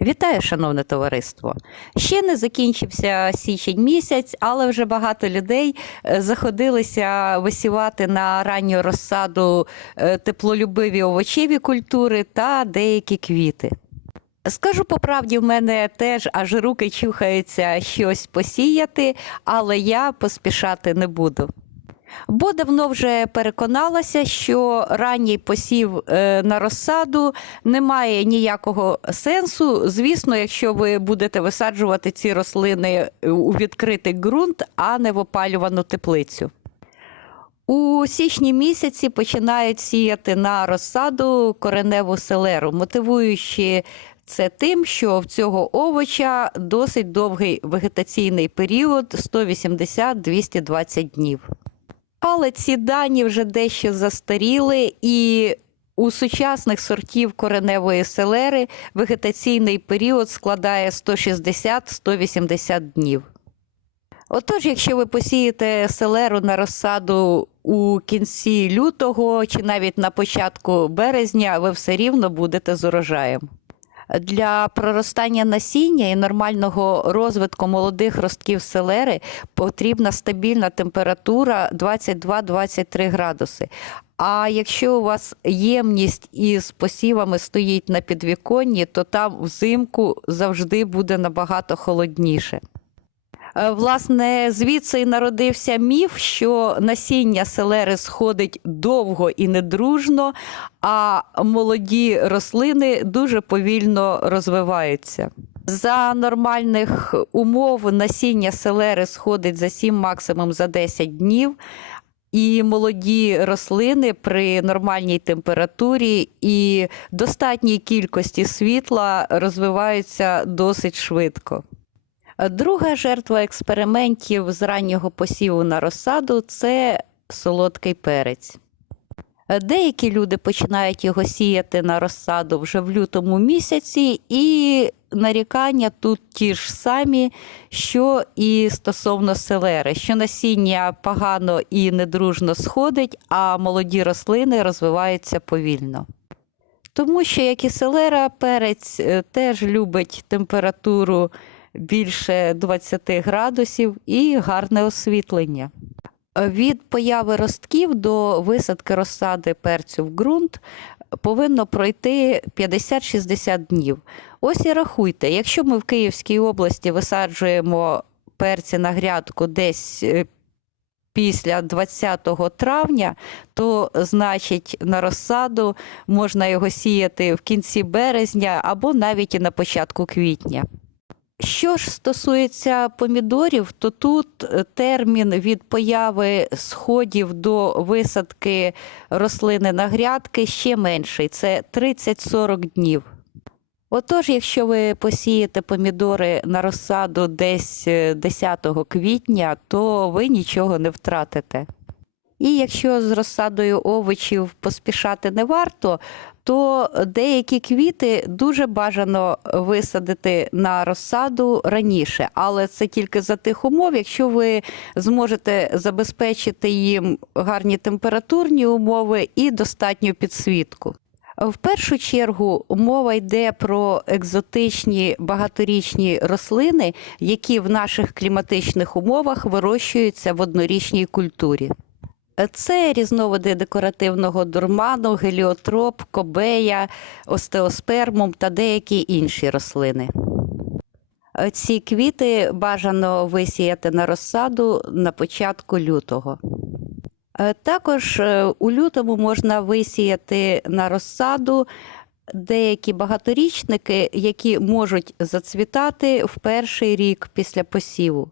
Вітаю, шановне товариство! Ще не закінчився січень місяць, але вже багато людей е, заходилися висівати на ранню розсаду е, теплолюбиві овочеві культури та деякі квіти. Скажу по правді, в мене теж аж руки чухаються щось посіяти, але я поспішати не буду. Бо давно вже переконалася, що ранній посів е, на розсаду не має ніякого сенсу. Звісно, якщо ви будете висаджувати ці рослини у відкритий ґрунт, а не в опалювану теплицю. У січні місяці починають сіяти на розсаду кореневу селеру, мотивуючи це тим, що в цього овоча досить довгий вегетаційний період 180-220 днів. Але ці дані вже дещо застаріли, і у сучасних сортів кореневої селери вегетаційний період складає 160-180 днів. Отож, якщо ви посієте селеру на розсаду у кінці лютого чи навіть на початку березня, ви все рівно будете з урожаєм. Для проростання насіння і нормального розвитку молодих ростків селери потрібна стабільна температура 22-23 градуси. А якщо у вас ємність із посівами стоїть на підвіконні, то там взимку завжди буде набагато холодніше. Е, Власне, звідси і народився міф, що насіння селери сходить довго і недружно, а молоді рослини дуже повільно розвиваються. За нормальних умов насіння селери сходить за 7, максимум за 10 днів. І молоді рослини при нормальній температурі і достатній кількості світла розвиваються досить швидко. Друга жертва експериментів з раннього посіву на розсаду це солодкий перець. Деякі люди починають його сіяти на розсаду вже в лютому місяці, і нарікання тут ті ж самі, що і стосовно селери, що насіння погано і недружно сходить, а молоді рослини розвиваються повільно. Тому що, як і селера, перець е, теж любить температуру більше 20 градусів і гарне освітлення. Від появи ростків до висадки розсади перцю в ґрунт повинно пройти 50-60 днів. Ось і рахуйте, якщо ми в Київській області висаджуємо перці на грядку десь е, після 20 травня, то значить на розсаду можна його сіяти в кінці березня або навіть і на початку квітня. Що ж стосується помідорів, то тут е, термін від появи сходів до висадки рослини на грядки ще менший це 30-40 днів. Отож, якщо ви посієте помідори на розсаду десь е, 10 квітня, то ви нічого не втратите. І якщо з розсадою овочів поспішати не варто, то деякі квіти дуже бажано висадити на розсаду раніше, але це тільки за тих умов, якщо ви зможете забезпечити їм гарні температурні умови і достатню підсвітку. В першу чергу мова йде про екзотичні багаторічні рослини, які в наших кліматичних умовах вирощуються в однорічній культурі. Це різновиди декоративного дурману, геліотроп, кобея, остеоспермум та деякі інші рослини. Ці квіти бажано висіяти на розсаду на початку лютого. Е, Також е, у лютому можна висіяти на розсаду деякі багаторічники, які можуть зацвітати в перший рік після посіву.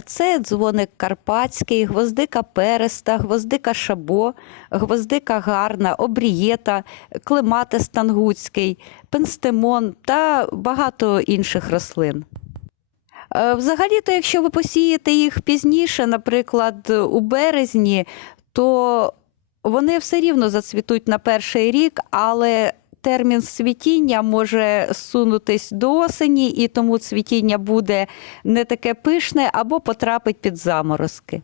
Це дзвоник карпатський, гвоздика переста, гвоздика шабо, гвоздика гарна, обрієта, клематис тангутський, пенстемон та багато інших рослин. Е, Взагалі-то, якщо ви посієте їх пізніше, наприклад, у березні, то вони все рівно зацвітуть на перший рік, але термін цвітіння може сунутись до осені, і тому цвітіння буде не таке пишне або потрапить під заморозки.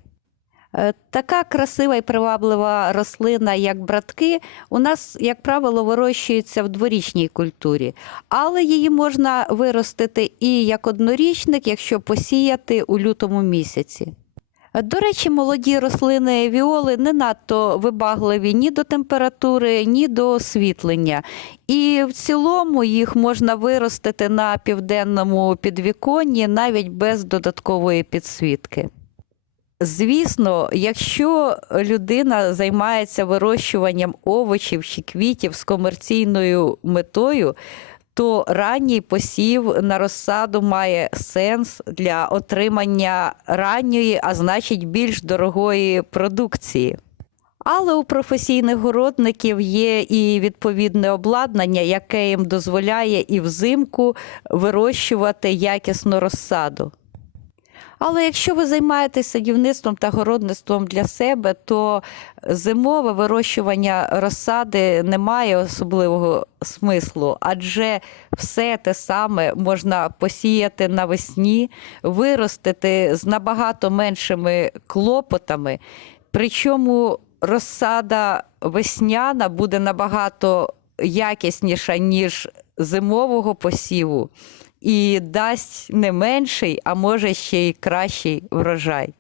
Е, Така красива і приваблива рослина, як братки, у нас, як правило, вирощується в дворічній культурі, але її можна виростити і як однорічник, якщо посіяти у лютому місяці. До речі, молоді рослини віоли не надто вибагливі ні до температури, ні до освітлення. І в цілому їх можна виростити на південному підвіконні навіть без додаткової підсвітки. Звісно, якщо людина займається вирощуванням овочів чи квітів з комерційною метою, то ранній посів на розсаду має сенс для отримання ранньої, а значить більш дорогої продукції. Але у професійних городників є і відповідне обладнання, яке їм дозволяє і взимку вирощувати якісну розсаду. Але якщо ви займаєтесь садівництвом та городництвом для себе, то зимове вирощування розсади не має особливого смислу, адже все те саме можна посіяти навесні, виростити з набагато меншими клопотами. Причому розсада весняна буде набагато якісніша, ніж зимового посіву і дасть не менший, а може ще й кращий врожай.